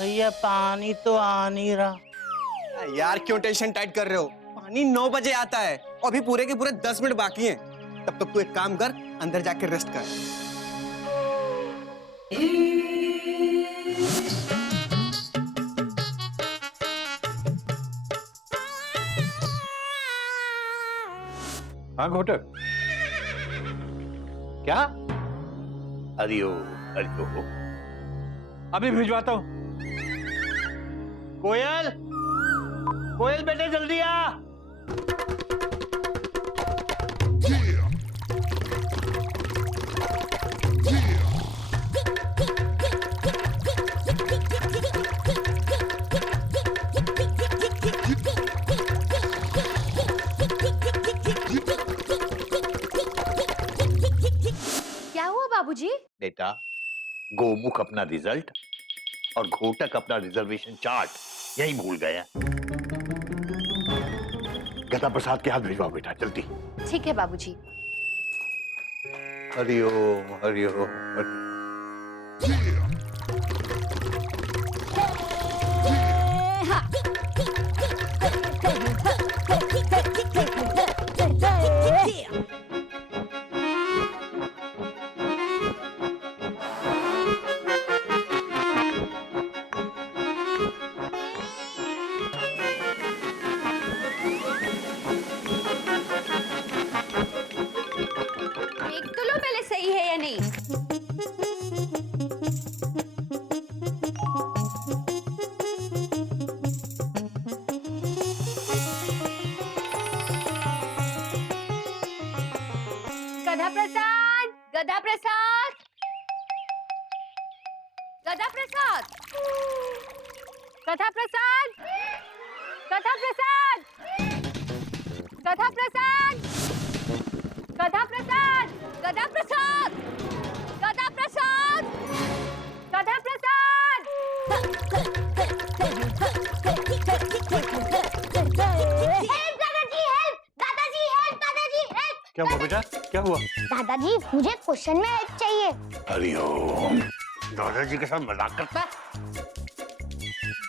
भैया पानी तो आ नहीं रहा। यार क्यों टेंशन टाइट कर रहे हो? पानी 9 बजे आता है और अभी पूरे के पूरे 10 मिनट बाकी हैं। तब तक तू एक काम कर, अंदर जाके रेस्ट कर। हाँ घोटक, क्या? हरिओ हरिओ, अभी भिजवाता हूं। कोयल, कोयल बेटे जल्दी आ। क्या हुआ बाबूजी? बेटा, गोमुख अपना रिजल्ट और घोटक अपना रिजर्वेशन चार्ट यही भूल गया। गदा प्रसाद के हाथ भिजवाओ बेटा, जल्दी। ठीक है बाबूजी। हरिओम हरिओम हरिओम। देख तो लो पहले सही है या नहीं। गधा प्रसाद, गधा प्रसाद, गधा प्रसाद, गधा प्रसाद, गधा प्रसाद, गधा प्रसाद, गधा प्रसाद, गधा प्रसाद, गधा प्रसाद, गधा प्रसाद। हेल्प दादाजी, हेल्प दादाजी, हेल्प दादाजी, हेल्प। क्या हुआ बेटा, क्या हुआ? दादाजी मुझे क्वेश्चन में हेल्प चाहिए। हरिओम। दादाजी के साथ मजाक करता?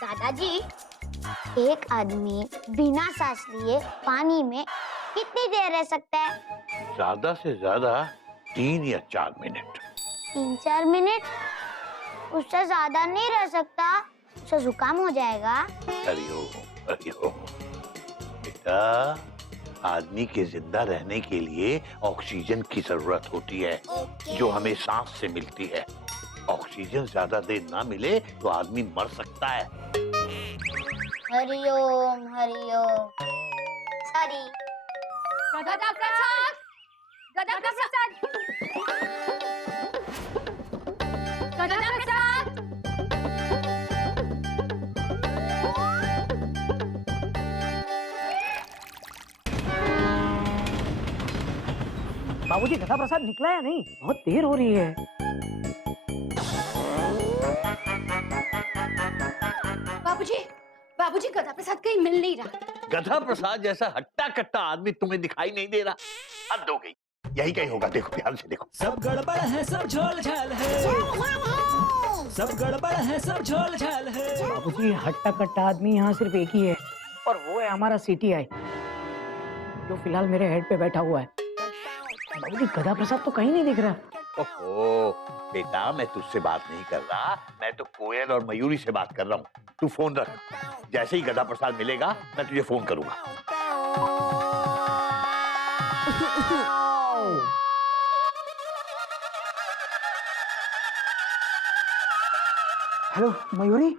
दादाजी, एक आदमी बिना सांस लिए पानी में कितनी देर रह सकता है? ज्यादा से ज्यादा 3 या 4 मिनट। 3-4 मिनट? उससे ज्यादा नहीं रह सकता, उससे जुकाम हो जाएगा। हरिओम हरिओम। बेटा, आदमी के जिंदा रहने के लिए ऑक्सीजन की जरूरत होती है, जो हमें सांस से मिलती है। ऑक्सीजन ज्यादा देर ना मिले तो आदमी मर सकता है। हरिओम हरिओम। सॉरी। गधा प्रसाद, गधा प्रसाद, गधा प्रसाद। बाबूजी गधा प्रसाद निकला या नहीं? बहुत देर हो रही है। बाबूजी, बाबूजी गधा प्रसाद कहीं मिल नहीं रहा। गधा प्रसाद जैसा हट्टा कट्टा आदमी तुम्हें दिखाई नहीं दे रहा? हद हो गई। यही कहीं होगा, देखो ध्यान से देखो। सब गड़बड़ है, सब झोल झाल है, सब गड़बड़ है, सब झोल झाल है। बाबूजी हट्टा कट्टा आदमी यहाँ सिर्फ एक ही है, और वो है हमारा CTI, जो फिलहाल मेरे हेड पे बैठा हुआ है। बाबूजी गधा प्रसाद तो कहीं नहीं दिख रहा। ओहो बेटा, मैं तुझसे बात नहीं कर रहा, मैं तो कोयल और मयूरी से बात कर रहा हूँ। तू फोन रख, जैसे ही गधा प्रसाद मिलेगा मैं तुझे फोन करूंगा। हेलो मयूरी,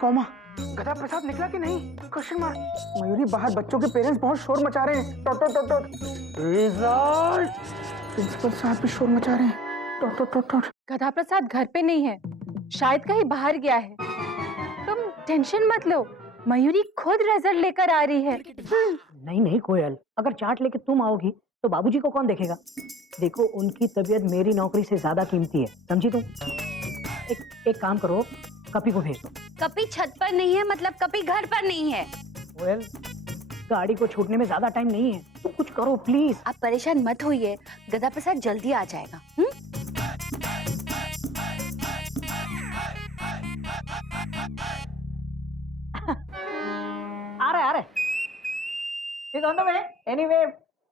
कौमा गधा प्रसाद निकला कि नहीं? Question mark. मयूरी, बाहर बच्चों के पेरेंट्स बहुत शोर मचा रहे हैं। टोट टोट टोट। रिजल्ट। प्रिंसिपल साहब भी शोर मचा रहे हैं। टोट टोट टोट टोट। गधा प्रसाद घर पे नहीं है, शायद कहीं बाहर गया है। तुम टेंशन मत लो, मयूरी खुद रिजल्ट लेकर आ रही है। नहीं नहीं कोयल, अगर चार्ट लेके तुम आओगी तो बाबूजी को कौन देखेगा? देखो, उनकी तबीयत मेरी नौकरी से ज्यादा कीमती है, समझी तुम? एक काम करो, कपी को भेज दो। कपी छत पर नहीं है, मतलब कपी घर पर नहीं है। कोयल, गाड़ी को छूटने में ज्यादा टाइम नहीं है, तुम कुछ करो प्लीज। आप परेशान मत होइए, गधा प्रसाद जल्दी आ जाएगा। She's on the way. Anyway,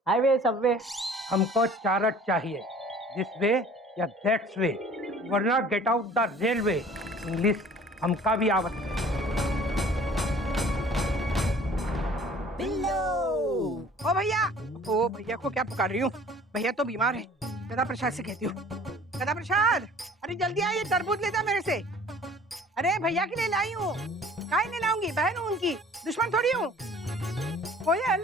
highway, subway. हमको चारट चाहिए, दिस वे या दैट्स वे, वरना get out the railway. English हमका भी आवत है। ओ भैया को क्या पुकार रही हूँ? भैया तो बीमार है। गदा प्रसाद से कहती हूँ, गदा प्रसाद, अरे जल्दी आ, ये तरबूज ले जा मेरे से। अरे भैया के लिए लाई हूँ। काहे नहीं लाऊंगी, बहन हूँ उनकी, दुश्मन थोड़ी हूँ। कोयल,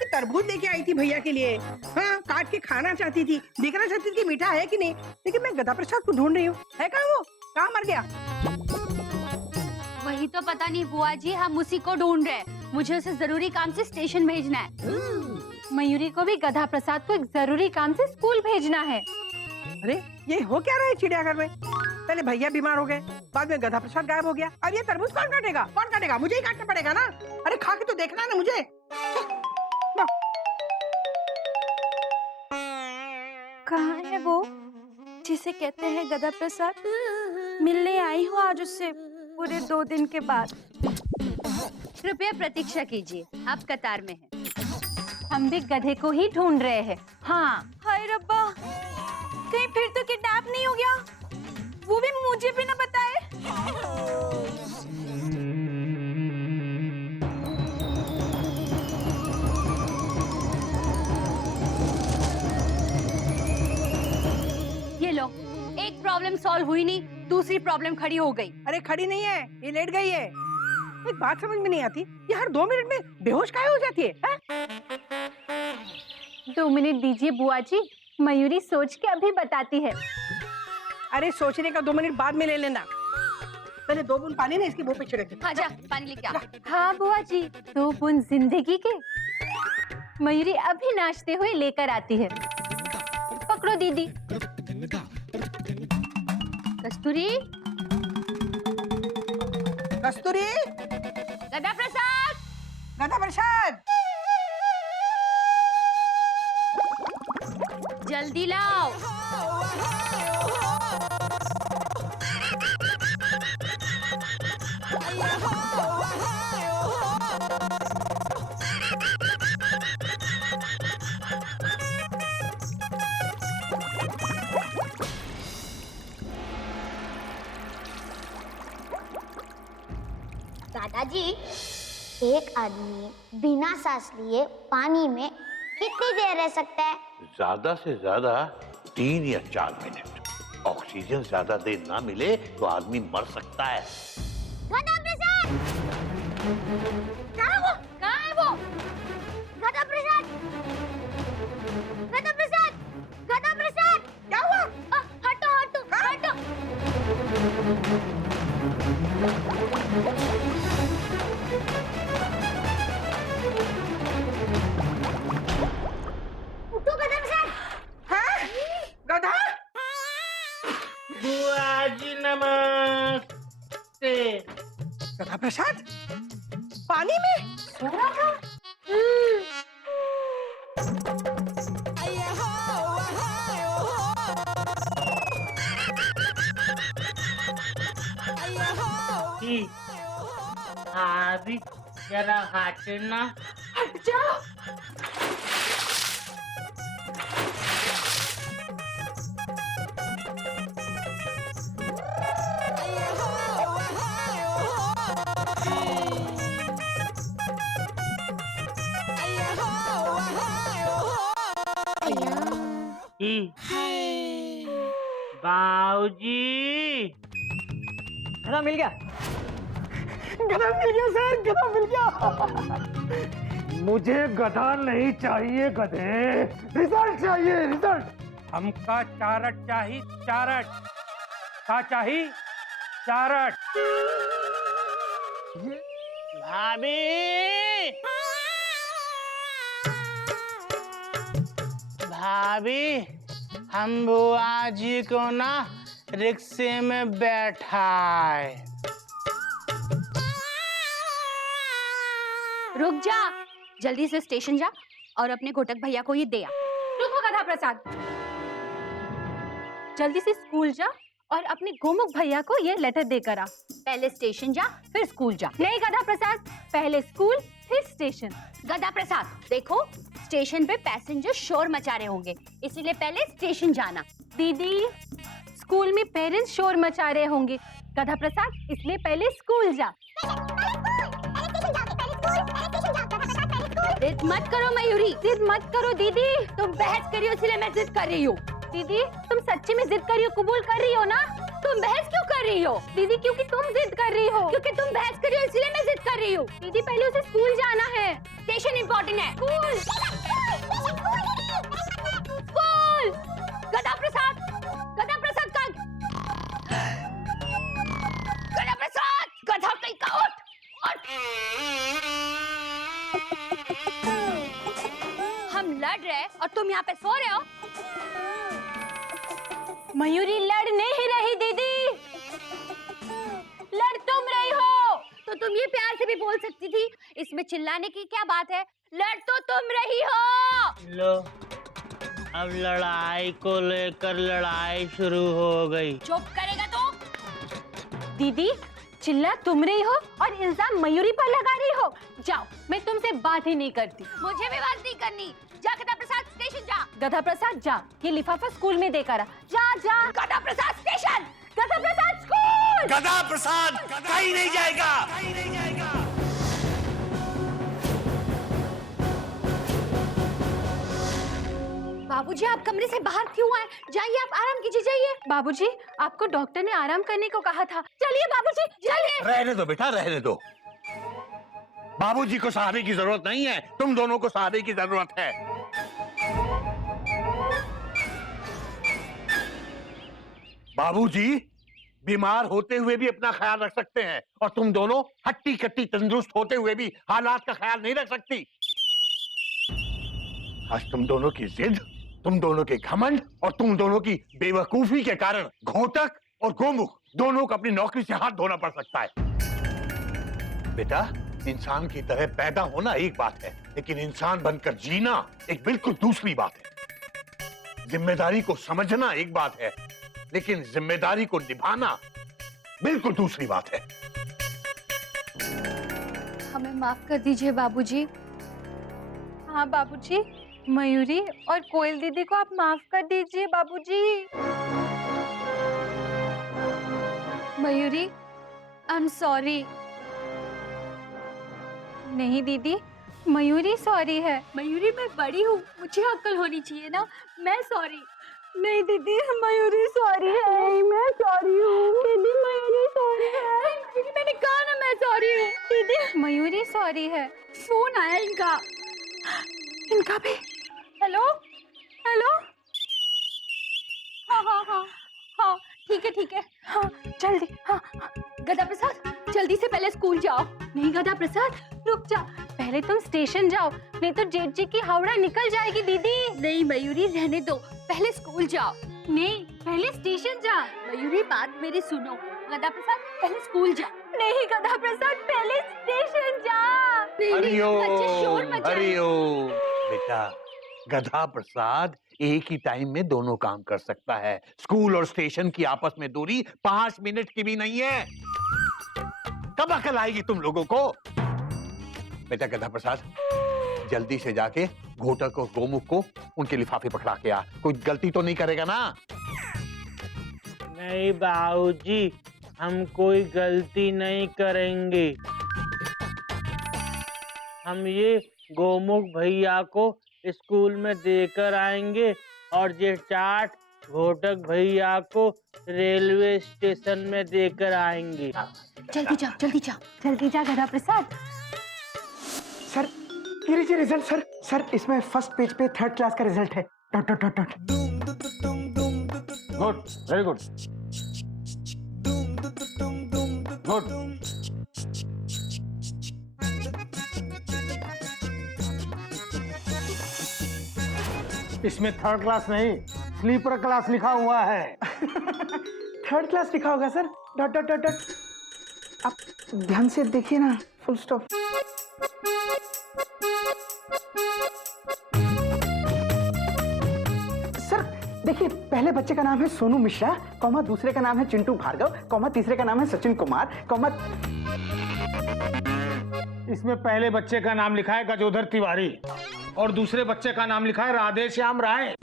ये तरबूज लेके आई थी भैया के लिए। हाँ, काट के खाना चाहती थी, देखना चाहती थी कि मीठा है कि नहीं, लेकिन मैं गदा प्रसाद को ढूंढ रही हूँ। है कहाँ वो? कहाँ मर गया? वही तो पता नहीं बुआ जी, हम उसी को ढूंढ रहे हैं। मुझे उसे जरूरी काम से स्टेशन भेजना है। मयूरी को भी गधा प्रसाद को एक जरूरी काम से स्कूल भेजना है। अरे ये हो क्या रहा है चिड़ियाघर में? पहले भैया बीमार हो गए, बाद में गधा प्रसाद गायब हो गया। अब ये तरबूज कौन काटेगा? कौन काटेगा? मुझे ही काटना पड़ेगा ना। अरे खा के तो देखना ना मुझे। कहाँ है वो जिसे कहते हैं गधा प्रसाद? मिलने आई हूँ आज उससे पूरे 2 दिन के बाद। कृपया प्रतीक्षा कीजिए, आप कतार में हैं। हम भी गधे को ही ढूंढ रहे हैं। हाँ। हाय रब्बा, कहीं फिर तो किडनैप नहीं हो गया? वो भी मुझे भी ना बताए। ये लो, एक प्रॉब्लम सॉल्व हुई नहीं, दूसरी प्रॉब्लम खड़ी हो गई। अरे खड़ी नहीं है, ये लेट गई है। एक बात समझ में नहीं आती, ये हर 2 मिनट में बेहोश काहे हो जाती है? 2 मिनट दीजिए बुआ जी, मयूरी सोच के अभी बताती है। अरे सोचने का 2 मिनट बाद में ले लेना। पहले 2 बूंद पानी ना इसके मुंह पे छिड़क। हाँ जा, पानी लेके आ। हाँ बुआ जी, 2 बूंद जिंदगी के। मयूरी अभी नाचते हुए लेकर आती है। पकड़ो दीदी। कस्तूरी, कस्तूरी, गदा प्रसाद, गदा प्रसाद, जल्दी लाओ। दादाजी, एक आदमी बिना सांस लिए पानी में कितनी देर रह सकता है? ज्यादा से ज्यादा 3 या 4 मिनट। ऑक्सीजन ज्यादा देर ना मिले तो आदमी मर सकता है। गधा प्रसाद! कहाँ है वो? कहाँ है वो? गधा प्रसाद! गधा प्रसाद! गधा प्रसाद! क्या हुआ? हटो हटो हटो! उठो गधा प्रसाद! हाँ? गधा? बुआ जी नमस्ते। गधा प्रसाद पानी में सो रहा था? अभी जरा हटना। हट जाओ। बाऊजी, गधा मिल गया। गधा मिल गया सर, गधा मिल गया। मुझे गधा नहीं चाहिए गधे, रिजल्ट चाहिए, रिजल्ट। हमका चारट चाहिए, चारट। का चाहिए? चारट। भाभी, भाभी, हम बुआ जी को ना रिक्शे में बैठाए। रुक जा, जल्दी से स्टेशन जा और अपने घोटक भैया को ये दे आ। रुको गधा प्रसाद, जल्दी से स्कूल जा और अपने गोमुख भैया को ये लेटर देकर आ। पहले स्टेशन जा फिर स्कूल जा। नहीं गधा प्रसाद, पहले स्कूल फिर स्टेशन। गधा प्रसाद देखो, स्टेशन पे पैसेंजर शोर मचा रहे होंगे, इसीलिए पहले स्टेशन जाना। दीदी स्कूल में पेरेंट्स शोर मचा रहे होंगे, गधा प्रसाद इसलिए पहले स्कूल जा। जिद मत करो मयूरी, जिद मत करो दीदी। तुम बहस करी हो इसलिए मैं जिद कर रही हूँ। दीदी तुम सच्ची में जिद कर रही हो, कबूल कर रही हो ना? तुम बहस क्यों कर रही हो? दीदी क्योंकि तुम जिद कर रही हो। क्योंकि तुम बहस कर रही हो इसलिए मैं जिद कर रही हूँ। दीदी पहले उसे स्कूल जाना है। स्टेशन इम्पोर्टेंट है। School school. गधा प्रसाद का गधा प्रसाद, गधा कहीं का उठ। हम लड़ रहे और तुम यहाँ पे सो रहे हो। मयूरी लड़ नहीं रही दीदी, लड़ तुम रही हो। तो तुम ये प्यार से भी बोल सकती थी, इसमें चिल्लाने की क्या बात है? लड़ तो तुम रही हो। लो, अब लड़ाई को लेकर लड़ाई शुरू हो गई। चुप करेगा तो? दीदी चिल्ला तुम रही हो और इल्जाम मयूरी पर लगा रही हो। जाओ, मैं तुमसे बात ही नहीं करती। मुझे भी बात नहीं करनी। जा गधा प्रसाद स्टेशन जा। गधा प्रसाद जा, ये लिफाफा स्कूल में देकर आ। जा जा। गधा प्रसाद स्टेशन। गधा प्रसाद स्कूल। गधा प्रसाद कहीं नहीं जाएगा। बाबूजी आप कमरे से बाहर क्यों आए? जाइए, आप आराम कीजिए, जाइए। बाबूजी आपको डॉक्टर ने आराम करने को कहा था। चलिए बाबूजी चलिए। रहने दो बेटा, रहने दो। बाबूजी को सहारे की जरूरत नहीं है, तुम दोनों को सहारे की जरूरत है। बाबूजी बीमार होते हुए भी अपना ख्याल रख सकते हैं और तुम दोनों हट्टी कट्टी तंदुरुस्त होते हुए भी हालात का ख्याल नहीं रख सकती। आज तुम दोनों की जिद, तुम दोनों के घमंड और तुम दोनों की बेवकूफी के कारण घोटक और गोमुख दोनों को अपनी नौकरी से हाथ धोना पड़ सकता है। बेटा, इंसान की तरह पैदा होना एक बात है, लेकिन इंसान बनकर जीना एक बिल्कुल दूसरी बात है। जिम्मेदारी को समझना एक बात है, लेकिन जिम्मेदारी को निभाना बिल्कुल दूसरी बात है। हमें माफ कर दीजिए बाबूजी। हाँ बाबूजी, मयूरी और कोयल दीदी को आप माफ कर दीजिए बाबूजी। Mayuri, I am sorry. नहीं दीदी, मयूरी सॉरी है। मयूरी मैं बड़ी हूँ, मुझे अक्ल होनी चाहिए ना। मैं सॉरी। नहीं दीदी, मयूरी सॉरी है। नहीं मैं सॉरी हूँ। दीदी मयूरी सॉरी है। दीदी मैंने कहा ना मैं सॉरी हूँ। दीदी मयूरी सॉरी है। फोन आया इनका। इनका भी। Hello hello. हाँ हाँ हाँ हाँ, ठीक है। हाँ जल्दी। हाँ गधा प्रसाद जल्दी से पहले स्कूल जाओ। नहीं गधा प्रसाद रुक जा, पहले तुम स्टेशन जाओ, नहीं तो जेठ जी की हावड़ा निकल जाएगी। दीदी नहीं मयूरी, रहने दो, पहले स्कूल जाओ। नहीं पहले स्टेशन जा। मयूरी बात मेरी सुनो, गधा प्रसाद पहले स्कूल जा। नहीं गधा प्रसाद पहले स्टेशन जा। बच्चे शोर मचा रहे हैं। बेटा, गधा प्रसाद एक ही टाइम में दोनों काम कर सकता है। स्कूल और स्टेशन की आपस में दूरी 5 मिनट की भी नहीं है। कब अकल आएगी तुम लोगों को? बेटा गधा प्रसाद, जल्दी से जाके घोटक और गोमुख को उनके लिफाफे पकड़ा के आ। कोई गलती तो नहीं करेगा ना? नहीं बाबूजी, हम कोई गलती नहीं करेंगे। हम ये गोमुख भैया को स्कूल में देकर आएंगे और ये चाट घोटक भैया को रेलवे स्टेशन में देकर आएंगे। जल्दी जा गधा प्रसाद। सर ये लीजिए रिजल्ट। सर इसमें फर्स्ट पेज पे 3rd क्लास का रिजल्ट है। Dot dot dot dot. Good, very good, good. इसमें 3rd क्लास नहीं, स्लीपर क्लास लिखा हुआ है। 3rd क्लास लिखा होगा sir. Dot dot dot dot. आप ध्यान से देखिए ना, फुल स्टॉप। सर देखिए, पहले बच्चे का नाम है सोनू मिश्रा, कॉमा दूसरे का नाम है चिंटू भार्गव, कॉमा तीसरे का नाम है सचिन कुमार, कॉमा। इसमें पहले बच्चे का नाम लिखा है गजोधर तिवारी और दूसरे बच्चे का नाम लिखा है राधे श्याम राय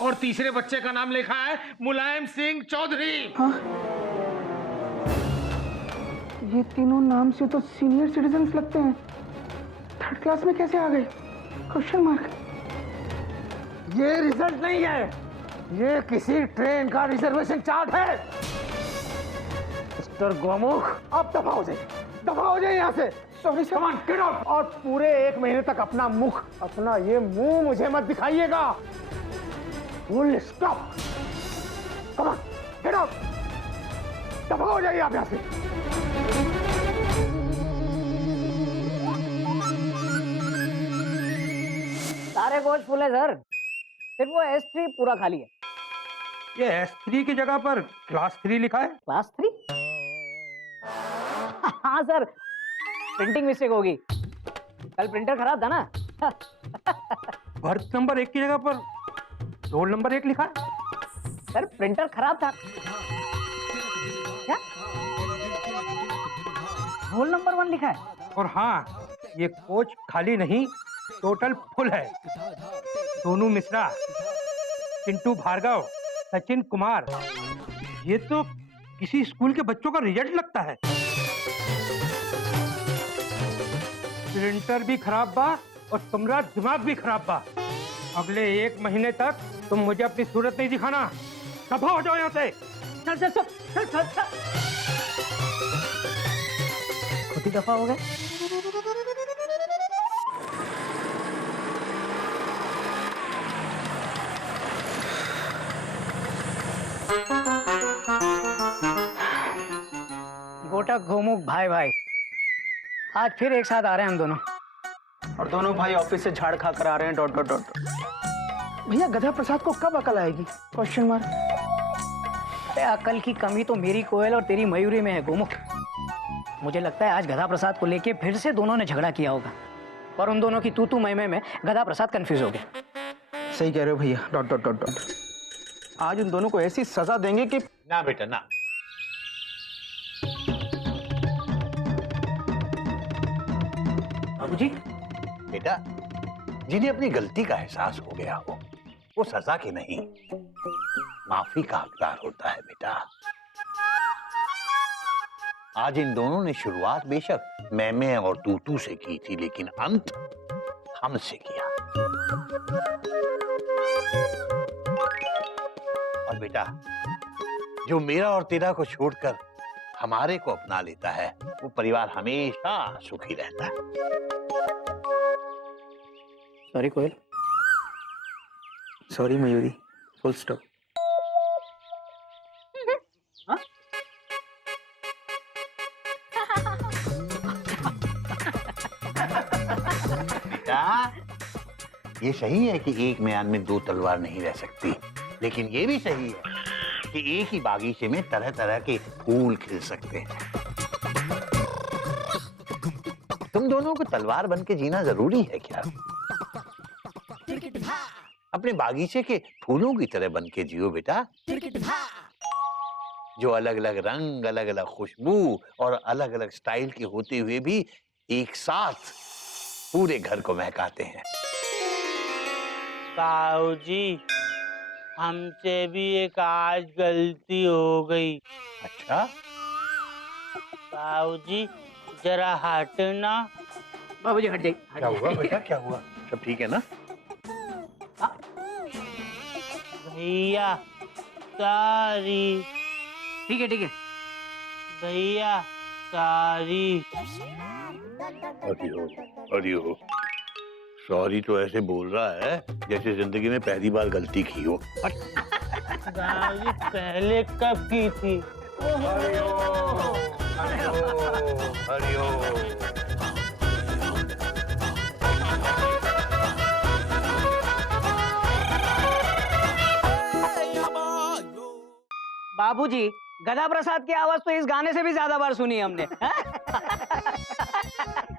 और तीसरे बच्चे का नाम लिखा है मुलायम सिंह चौधरी। हाँ? ये तीनों नाम से तो सीनियर सिटीजन्स लगते हैं। थर्ड क्लास में कैसे आ गए? Question mark. ये रिजल्ट नहीं है, ये किसी ट्रेन का रिजर्वेशन चार्ट है। मिस्टर गोमुख, अब दफा हो जाए यहाँ से। Sorry sir. Come on, get out. और पूरे 1 महीने तक अपना ये मुंह मुझे मत दिखाइएगा। Full stop. Come on, get out. दफा हो जाइए आप यहाँ से। सारे कोच फुल है सर, सिर्फ वो S3 पूरा खाली है। ये S3 की जगह पर क्लास 3 लिखा है। क्लास 3? हाँ सर, प्रिंटिंग मिस्टेक होगी, कल प्रिंटर खराब था ना। बर्थ नंबर 1 की जगह पर रोल नंबर 1 लिखा है। सर प्रिंटर खराब था। क्या? रोल नंबर 1 लिखा है। और हाँ, ये कोच खाली नहीं, टोटल फुल है। सोनू मिश्रा, चिंटू भार्गव, सचिन कुमार, ये तो किसी स्कूल के बच्चों का रिजल्ट लगता है। प्रिंटर भी खराब बा और तुम्हारा दिमाग भी खराब बा। अगले 1 महीने तक तुम मुझे अपनी सूरत नहीं दिखाना। दफा हो जाओ यहाँ से। सर खुद ही दफा हो गए। गोटक गोमुख भाई आज फिर एक साथ आ रहे हैं हम दोनों। और दोनों भाई ऑफिस से झाड़ खा कर आ रहे हैं। ... भैया, गधा प्रसाद को कब अकल आएगी? Question mark. अरे अकल की कमी तो मेरी कोयल और तेरी मयूरी में है गोमुख। मुझे लगता है आज गधा प्रसाद को लेके फिर से दोनों ने झगड़ा किया होगा और उन दोनों की तू मैं में गधा प्रसाद कंफ्यूज हो गया। सही कह रहे हो भैया। ... आज उन दोनों को ऐसी सजा देंगे कि... ना बेटा ना। बाबूजी, बेटा, जिन्हें अपनी गलती का एहसास हो गया हो, वो सजा के नहीं, माफी का हकदार होता है बेटा। आज इन दोनों ने शुरुआत बेशक मैं और तू से की थी, लेकिन अंत हमसे किया। और बेटा, जो मेरा और तेरा को छोड़कर हमारे को अपना लेता है, वो परिवार हमेशा सुखी रहता है। Sorry Koyal. Sorry Mayuri. Full stop. बेटा, ये सही है कि एक म्यान में 2 तलवार नहीं रह सकती, लेकिन ये भी सही है कि एक ही बागीचे में तरह तरह के फूल खिल सकते हैं। तुम दोनों को तलवार बन के जीना जरूरी है क्या? अपने बागीचे के फूलों की तरह बन के जियो बेटा, जो अलग अलग रंग, अलग अलग खुशबू और अलग अलग स्टाइल के होते हुए भी एक साथ पूरे घर को महकाते हैं। बाबूजी, हमसे भी एक आज गलती हो गई। अच्छा? बाबूजी, जरा हटना। बाबूजी हट जाइए। क्या हुआ बेटा, क्या हुआ? सब ठीक है ना? भैया सॉरी। ठीक है भैया सॉरी। अरे हो, सॉरी तो ऐसे बोल रहा है जैसे जिंदगी में पहली बार गलती की हो। बाबूजी, पहले कब की थी? हरिओ। बाबूजी, गधा प्रसाद की आवाज तो इस गाने से भी ज्यादा बार सुनी हमने।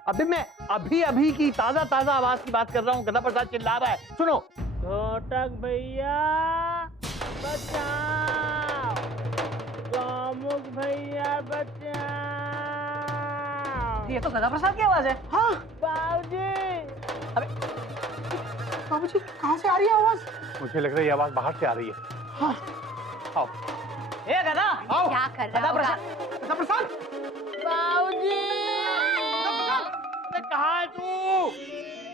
अभी मैं अभी की ताजा आवाज की बात कर रहा हूँ। गधा प्रसाद चिल्ला रहा है, सुनो। घोटक भैया, बचाओ, गौमुख भैया बचाओ। ये तो गधा प्रसाद की आवाज है। हाँ बाबूजी, बाबूजी कहाँ से आ रही है आवाज? मुझे लग रहा है ये आवाज बाहर से आ रही है। हाँ आओ। ए गधा, क्या कर रहा गधा होगा? प्रसाद। गधा प्रसाद, बाबूजी, अबे कहाँ है तू?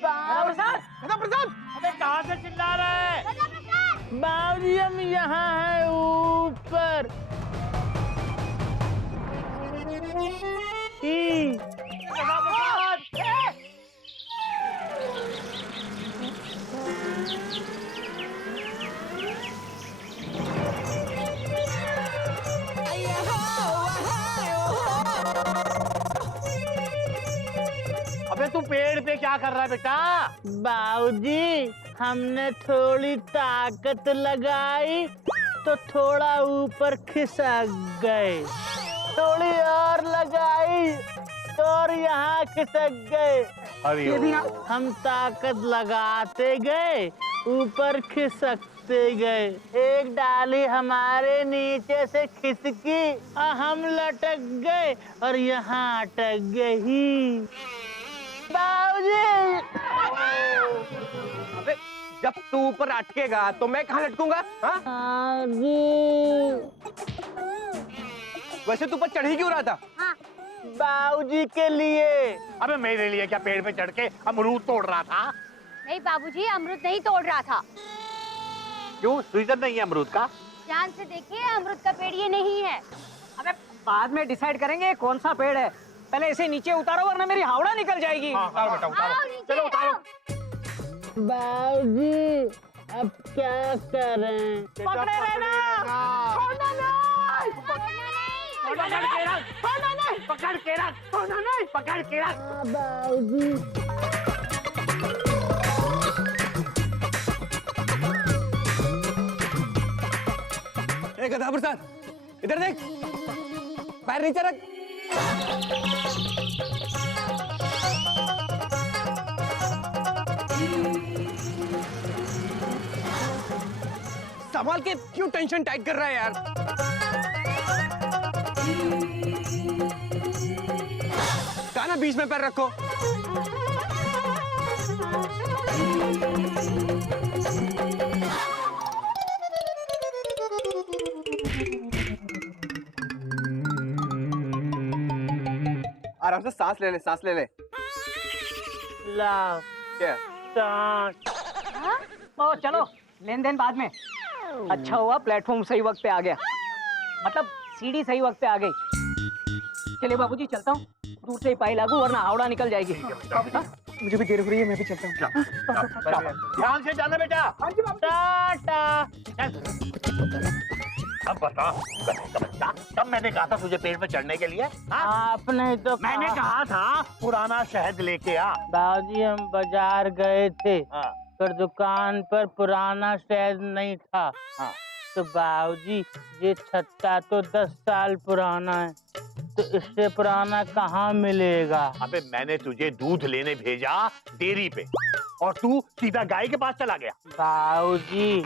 गधा प्रसाद, गधा प्रसाद, अबे कहाँ से चिल्ला रहा है? बाबूजी हम यहाँ हैं ऊपर। गधा प्रसाद, अबे तू पेड़ पे क्या कर रहा है बेटा? बाबूजी हमने थोड़ी ताकत लगाई तो थोड़ा ऊपर खिसक गए, थोड़ी और लगाई तो और यहाँ खिसक गए। अरे हम ताकत लगाते गए, ऊपर खिसकते गए। एक डाली हमारे नीचे से खिसकी और हम लटक गए और यहाँ अटक गई। बाबूजी, अबे जब तू ऊपर अटकेगा तो मैं कहाँ लटकूंगा? हाँ? वैसे तू ऊपर चढ़ ही क्यों रहा था? बाबूजी के लिए। अबे मेरे लिए क्या पेड़ पे चढ़ के अमरूद तोड़ रहा था? नहीं बाबूजी, अमरूद नहीं तोड़ रहा था। क्यों, सीजन नहीं है अमरूद का? ध्यान से देखिए, अमरूद का पेड़ ये नहीं है। अबे बाद में डिसाइड करेंगे कौन सा पेड़ है। पहले इसे नीचे उतारो वरना मेरी हावड़ा निकल जाएगी। हाँ, उतारो बेटा, उतारो। आओ नीचे, चलो उतारो। बाबूजी अब क्या करें? पकड़े रहना। छोड़ना नहीं, पकड़ के रख, पकड़ के रख, पकड़ के रख। बाबूजी। ए गधा प्रसाद, इधर देख, पैर नीचे रख। संभाल के क्यों टेंशन टाइट कर रहा है यार? कहा ना बीच में पैर रखो। आराम से सांस ले ले, सांस ले ले। लाओ क्या? सांस। ओ चलो लेन देन बाद में। अच्छा हुआ प्लेटफॉर्म सही वक्त पे आ गया, मतलब सीढ़ी सही वक्त पे आ गई। चलिए बाबूजी चलता हूँ, दूर से ही पाई लागू वरना हावड़ा निकल जाएगी। हाँ? मुझे भी देर हो रही है, मैं भी चलता हूँ। ध्यान से जाना बेटा। टाटा। अब बता, बच्चा, तब मैंने कहा था तुझे पेड़ पे चढ़ने के लिए। हाँ? आपने तो मैंने कहा था पुराना शहद लेके आ। बाबूजी हम बाजार गए थे, हाँ। पर दुकान पर पुराना शहद नहीं था। हाँ। तो बाबूजी ये छत्ता तो 10 साल पुराना है, तो इससे पुराना कहाँ मिलेगा? अबे मैंने तुझे दूध लेने भेजा डेयरी पे और तू सीधा गाय के पास चला गया। बाबूजी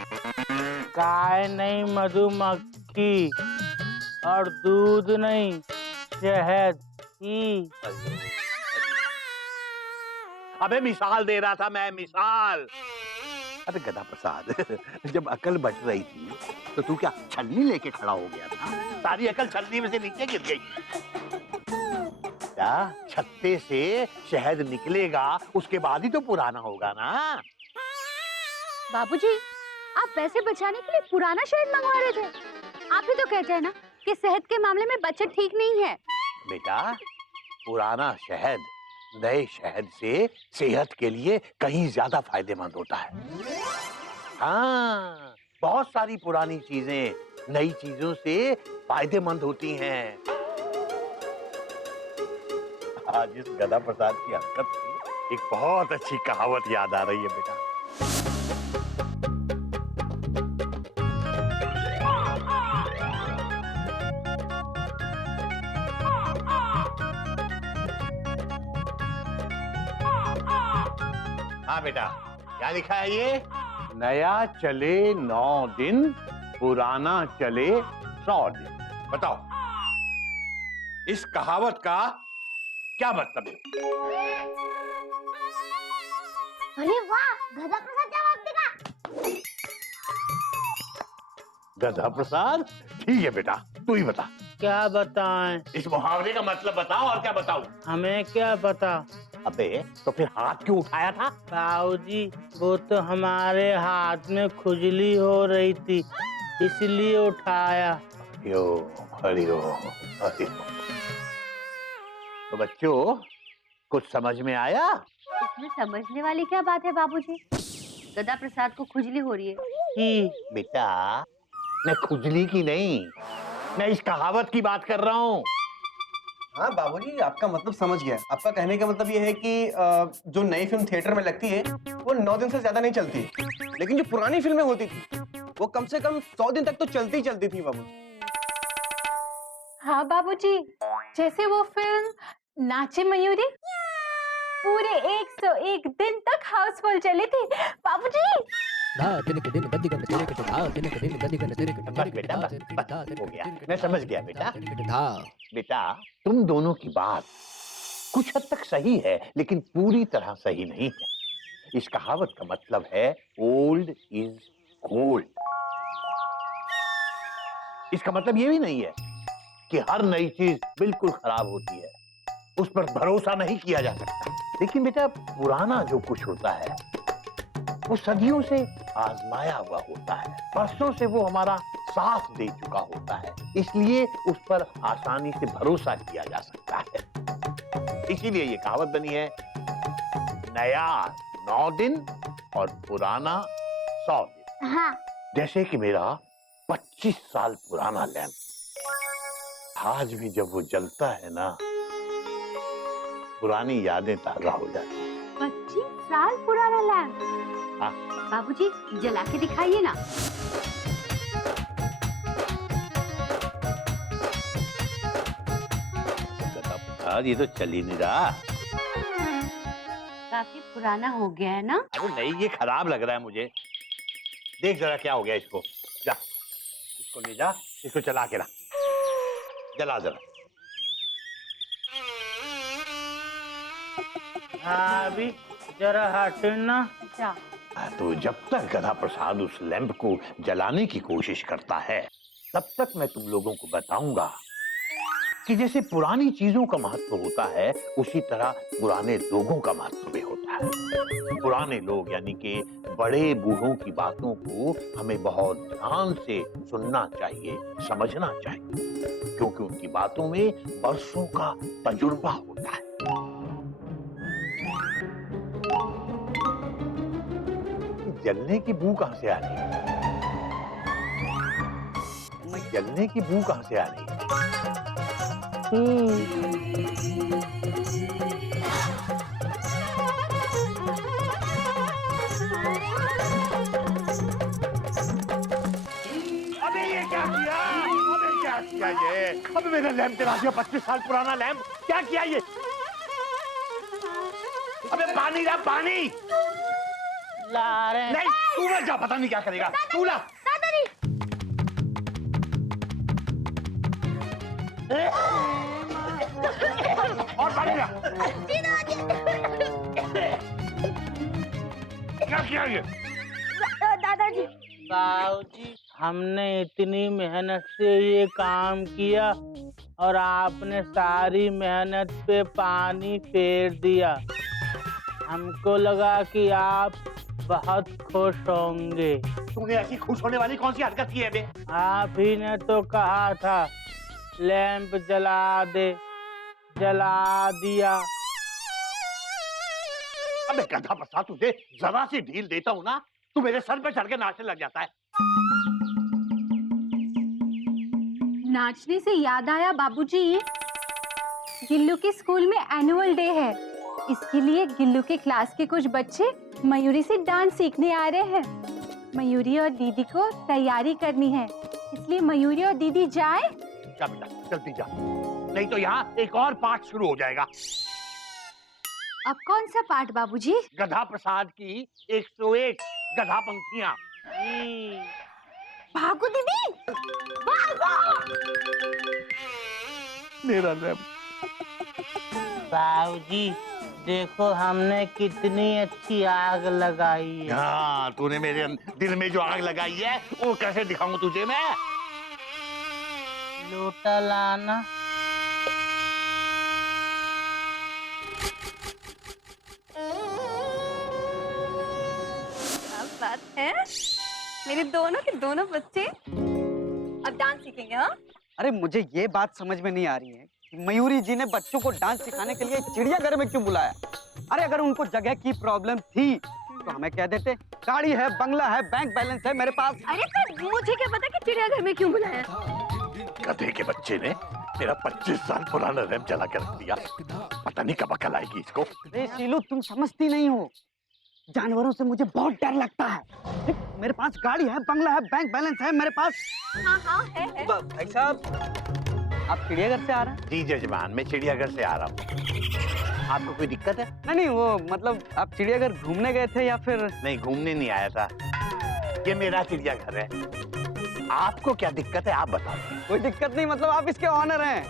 गाय नहीं, मधुमक्खी, और दूध नहीं, शहद ही। अबे मिसाल दे रहा था मैं, मिसाल। अबे गधा प्रसाद, जब अकल बच रही थी तो तू क्या छलनी लेके खड़ा हो गया था? सारी अकल छलनी में से नीचे गिर गई। क्या छत्ते से शहद निकलेगा उसके बाद ही तो पुराना होगा ना? बाबूजी आप पैसे बचाने के लिए पुराना शहद मंगवा रहे थे। आप ही तो कहते हैं ना कि सेहत के मामले में बचत ठीक नहीं है। बेटा पुराना शहद नए शहद से सेहत के लिए कहीं ज्यादा फायदेमंद होता है। हाँ, बहुत सारी पुरानी चीजें नई चीजों से फायदेमंद होती हैं। आज इस गधा प्रसाद की हरकत से एक बहुत अच्छी कहावत याद आ रही है बेटा। हाँ बेटा, क्या लिखा है ये? नया चले 9 दिन, पुराना चले 100 दिन। बताओ इस कहावत का क्या मतलब है? अरे वाह, गधा प्रसाद जवाब देगा। गधा प्रसाद, ठीक है बेटा, तू ही बता। क्या बताएं? इस मुहावरे का मतलब बताओ और क्या बताऊं? हमें क्या पता। अबे तो फिर हाथ क्यों उठाया था? बाबूजी, वो तो हमारे हाथ में खुजली हो रही थी, इसलिए उठाया। हरिओम। तो बच्चों, कुछ समझ में आया? इसमें समझने वाली क्या बात है बाबूजी? गधा प्रसाद को खुजली हो रही है। बेटा, मैं खुजली की नहीं, मैं इस कहावत की बात कर रहा हूँ। हाँ बाबूजी, आपका मतलब समझ गया। आपका कहने का मतलब ये है कि जो नई फिल्म थिएटर में लगती है वो 9 दिन से ज्यादा नहीं चलती, लेकिन जो पुरानी फिल्में होती थी वो कम से कम 100 दिन तक तो चलती ही चलती थी बाबूजी। हाँ बाबूजी, जैसे वो फिल्म नाचे मयूरी पूरे 101 दिन तक हाउसफुल चली थी बाबूजी। बस बेटा, बस हो गया, मैं समझ गया बेटा। बेटा, तुम दोनों की बात कुछ हद तक सही है, लेकिन पूरी तरह सही नहीं है। इस कहावत का मतलब है ओल्ड इज गोल्ड। इसका मतलब ये भी नहीं है कि हर नई चीज बिल्कुल खराब होती है, उस पर भरोसा नहीं किया जा सकता। लेकिन बेटा, पुराना जो कुछ होता है वो सदियों से आजमाया हुआ होता है, बरसों से वो हमारा साथ दे चुका होता है, इसलिए उस पर आसानी से भरोसा किया जा सकता है। इसीलिए ये कहावत बनी है, नया 9 दिन और पुराना 100 दिन। हाँ। जैसे कि मेरा 25 साल पुराना लैंप आज भी जब वो जलता है ना, पुरानी यादें ताजा हो जाती हैं। 25 साल पुराना लैंप? हाँ। बाबूजी, जला के दिखाइए ना। ये तो चल ही नहीं रहा। काफी पुराना हो गया है ना? अरे नहीं, ये खराब लग रहा है मुझे। देख जरा क्या हो गया इसको। जा, इसको ले जा, इसको चला के ला, जला जरा। हाँ, अभी जरा हटना। अच्छा। तो जब तक गधा प्रसाद उस लैंप को जलाने की कोशिश करता है, तब तक मैं तुम लोगों को बताऊंगा कि जैसे पुरानी चीजों का महत्व होता है, उसी तरह पुराने लोगों का महत्व भी होता है। पुराने लोग यानी कि बड़े बूढ़ों की बातों को हमें बहुत ध्यान से सुनना चाहिए, समझना चाहिए, क्योंकि उनकी बातों में बरसों का तजुर्बा होता है। जलने की बू कहां से आ रही है? जलने की बू कहां से आ रही है? अबे ये क्या किया? अबे क्या किया ये? अबे मेरा लैंप जला दिया, 25 साल पुराना लैंप। क्या किया ये? अबे पानी ला, पानी ला रहे। नहीं, तू मत जा, पता नहीं क्या करेगा। तू ला। और पानी ला। क्या किया ये? दादाजी। बाबूजी, हमने इतनी मेहनत से ये काम किया और आपने सारी मेहनत पे पानी फेर दिया। हमको लगा कि आप बहुत खुश होंगे। तूने ऐसी खुश होने वाली कौन सी हरकत की है बे? आप ही ने तो कहा था लैंप जला दे, जला दिया। अबे गधा प्रसाद, तुझे जरा सी ढील देता हूँ ना, तू मेरे सर पे चढ़ के नाचने लग जाता है। नाचने से याद आया बाबूजी, गिल्लू के स्कूल में एनुअल डे है, इसके लिए गिल्लू के क्लास के कुछ बच्चे मयूरी से डांस सीखने आ रहे हैं। मयूरी और दीदी को तैयारी करनी है, इसलिए मयूरी और दीदी जाए। जा बेटा, जल्दी जा, नहीं तो यहाँ एक और पाठ शुरू हो जाएगा। अब कौन सा पाठ बाबूजी? गधा प्रसाद की 101 गधा पंक्तियां। भागो दीदी, भागो। मेरा रैम। बाबूजी देखो हमने कितनी अच्छी आग लगाई है। हाँ, तूने मेरे दिल में जो आग लगाई है वो कैसे दिखाऊं तुझे मैं? लोटा लाना। क्या बात है, मेरे दोनों के दोनों बच्चे अब डांस सीखेंगे। हाँ, अरे मुझे ये बात समझ में नहीं आ रही है कि मयूरी जी ने बच्चों को डांस सिखाने के लिए चिड़ियाघर में क्यों बुलाया। अरे अगर उनको जगह की प्रॉब्लम थी तो हमें कह देते, गाड़ी है, बंगला है, बैंक बैलेंस है मेरे पास। अरे पर मुझे क्या पता कि चिड़ियाघर में क्यों बुलाया। गधे के बच्चे ने मेरा 25 साल पुराना रैम जला कर रख दिया। पता नहीं कब अकल आएगी इसको। अरे शीलू तुम समझती नहीं हो, जानवरों से मुझे बहुत डर लगता है। मेरे पास गाड़ी है, बंगला है, बैंक बैलेंस है मेरे पास। हाँ हाँ है। भाई साहब आप चिड़ियाघर से आ रहे हैं? जी जजमान, मैं चिड़ियाघर से आ रहा हूँ। आपको कोई दिक्कत है? नहीं वो मतलब आप चिड़ियाघर घूमने गए थे या फिर? नहीं, घूमने नहीं आया था। ये मेरा चिड़ियाघर है। आपको क्या दिक्कत है आप बताओ। कोई दिक्कत नहीं, मतलब आप इसके ऑनर हैं।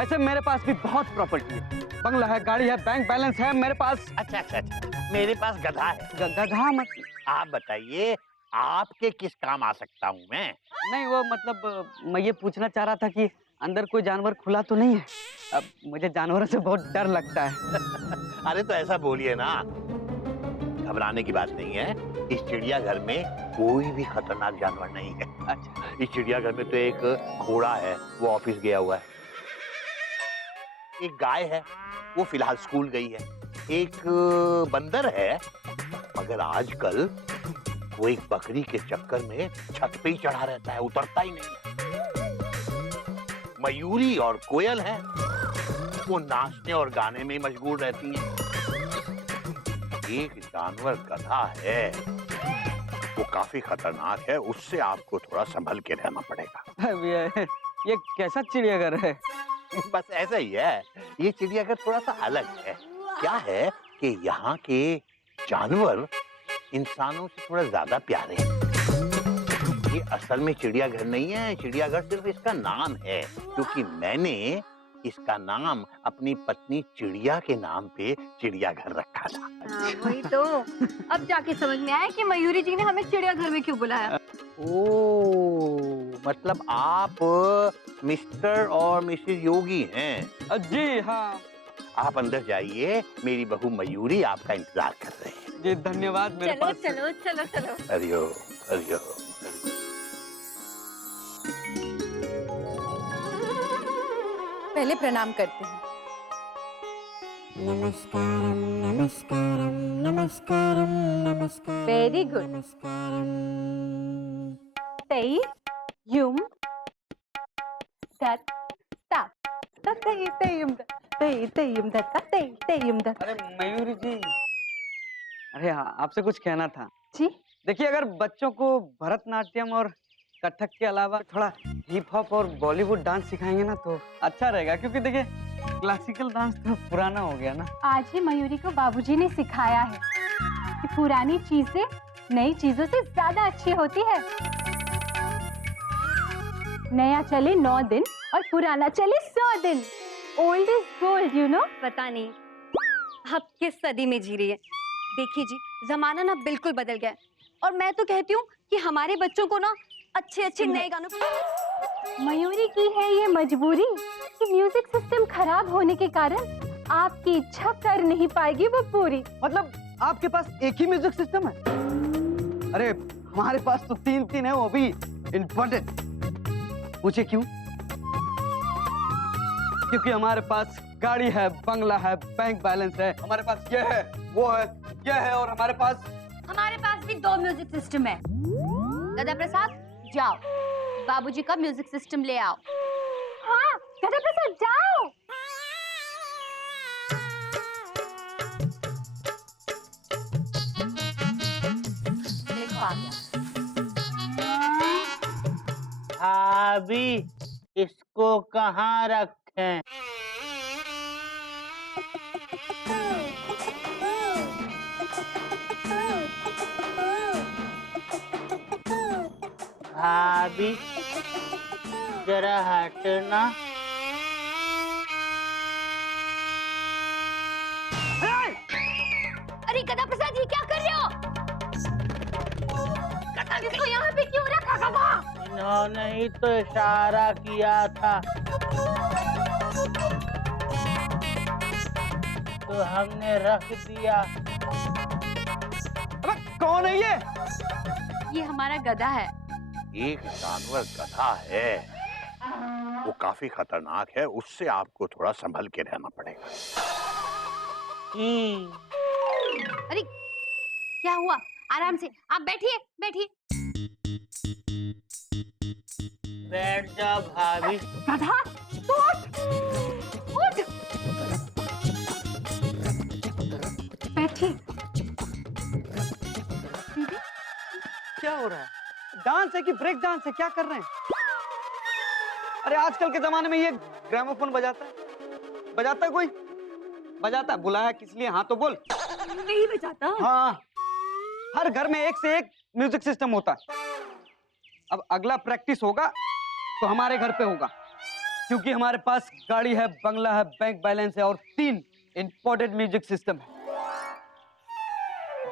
ऐसे मेरे पास भी बहुत प्रॉपर्टी है, बंगला है, गाड़ी है, बैंक बैलेंस है मेरे पास। अच्छा, मेरे पास गधा है। गधा मतलब? आप बताइए आपके किस काम आ सकता हूँ मैं? नहीं वो मतलब मैं ये पूछना चाह रहा था कि अंदर कोई जानवर खुला तो नहीं है? अब मुझे जानवरों से बहुत डर लगता है। अरे तो ऐसा बोलिए ना, घबराने की बात नहीं है। इस चिड़ियाघर में कोई भी खतरनाक जानवर नहीं है। अच्छा, इस चिड़ियाघर में तो एक घोड़ा है, वो ऑफिस गया हुआ है। एक गाय है, वो फिलहाल स्कूल गई है। एक बंदर है, मगर आजकल वो एक बकरी के चक्कर में छत पे ही चढ़ा रहता है, उतरता ही नहीं। मयूरी और कोयल है, वो नाचने और गाने में ही मशगूल रहती हैं। एक जानवर गधा है, वो काफी खतरनाक है, उससे आपको थोड़ा संभल के रहना पड़ेगा। अब ये कैसा चिड़ियाघर है? बस ऐसा ही है। ये चिड़ियाघर थोड़ा सा अलग है। क्या है कि यहाँ के जानवर इंसानों से थोड़ा ज्यादा प्यारे हैं। ये असल में चिड़ियाघर नहीं है, चिड़ियाघर सिर्फ इसका नाम है, क्योंकि मैंने इसका नाम अपनी पत्नी चिड़िया के नाम पे चिड़ियाघर रखा था। हाँ, वही तो अब जाके समझ में आया कि मयूरी जी ने हमें चिड़ियाघर में क्यों बुलाया। ओह, मतलब आप मिस्टर और मिसेस योगी हैं? जी हाँ। आप अंदर जाइए, मेरी बहू मयूरी आपका इंतजार कर रहे हैं। जी धन्यवाद। मेरे चलो पास चलो चलो चलो। हरिओ हरिओ। पहले प्रणाम करते हैं। नमस्कारम नमस्कारम नमस्कारम नमस्कारम। Very good. नमस्कारम। तई युम दत ता तई तयुम तई तयुम दत तई तयुम दत। अरे मयूरी जी, अरे हाँ आपसे कुछ कहना था। जी देखिए, अगर बच्चों को भरतनाट्यम और कथक के अलावा थोड़ा हिप हॉप और बॉलीवुड डांस सिखाएंगे ना तो अच्छा रहेगा, क्योंकि देखिए क्लासिकल डांस तो पुराना हो गया ना। आज ही मयूरी को बाबूजी ने सिखाया है कि पुरानी चीजें नई चीजों से ज्यादा अच्छी होती है। नया चले 9 दिन और पुराना चले 100 दिन। Old is gold, you know. पता नहीं आप किस सदी में जी रही है। देखिए जी, जमाना ना बिल्कुल बदल गया है। और मैं तो कहती हूँ कि हमारे बच्चों को ना अच्छे अच्छे नए गानों। मयूरी की है ये मजबूरी कि म्यूजिक सिस्टम खराब होने के कारण आपकी इच्छा कर नहीं पाएगी वो पूरी। मतलब आपके पास एक ही म्यूजिक सिस्टम है? अरे हमारे पास तो 3 है, वो भी इम्पोर्टेंट। पूछे क्यों? क्योंकि हमारे पास गाड़ी है, बंगला है, बैंक बैलेंस है, हमारे पास ये है, वो है, ये है, और हमारे पास भी 2 म्यूजिक सिस्टम है। गदा प्रसाद जाओ, बाबूजी का म्यूजिक सिस्टम ले आओ। हाँ गदा प्रसाद जाओ। देखो आ गया। भाभी इसको कहाँ रखें? भाभी जरा हटना। अरे गधा प्रसाद ये क्या कर रहे हो? इसको यहाँ पे क्यों रखा गधा? इन्होंने ही तो इशारा किया था तो हमने रख दिया। अबे कौन है ये हमारा गधा है। एक जानवर गधा है, वो काफी खतरनाक है, उससे आपको थोड़ा संभल के रहना पड़ेगा। अरे क्या हुआ? आराम से आप बैठिए बैठिए। बैठ जा भाभी। गधा तू उठ उठ। बैठिए। क्या हो रहा है? डांस है कि ब्रेक डांस है? क्या कर रहे हैं? अरे आजकल के जमाने में ये ग्रामोफोन बजाता है? बजाता है कोई? बजाता है? बुलाया किस लिए? हाँ तो बोल। नहीं बजाता। हाँ, हर घर में एक से एक म्यूजिक सिस्टम होता है। अब अगला प्रैक्टिस होगा तो हमारे घर पे होगा, क्योंकि हमारे पास गाड़ी है, बंगला है, बैंक बैलेंस है और 3 इंपोर्टेड म्यूजिक सिस्टम है।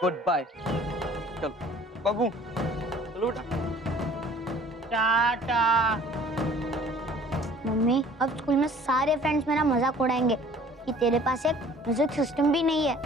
Good bye. चलो बाबू, चलो बेटा। टाटा। मम्मी, अब स्कूल में सारे फ्रेंड्स मेरा मजाक उड़ाएंगे कि तेरे पास एक म्यूजिक सिस्टम भी नहीं है।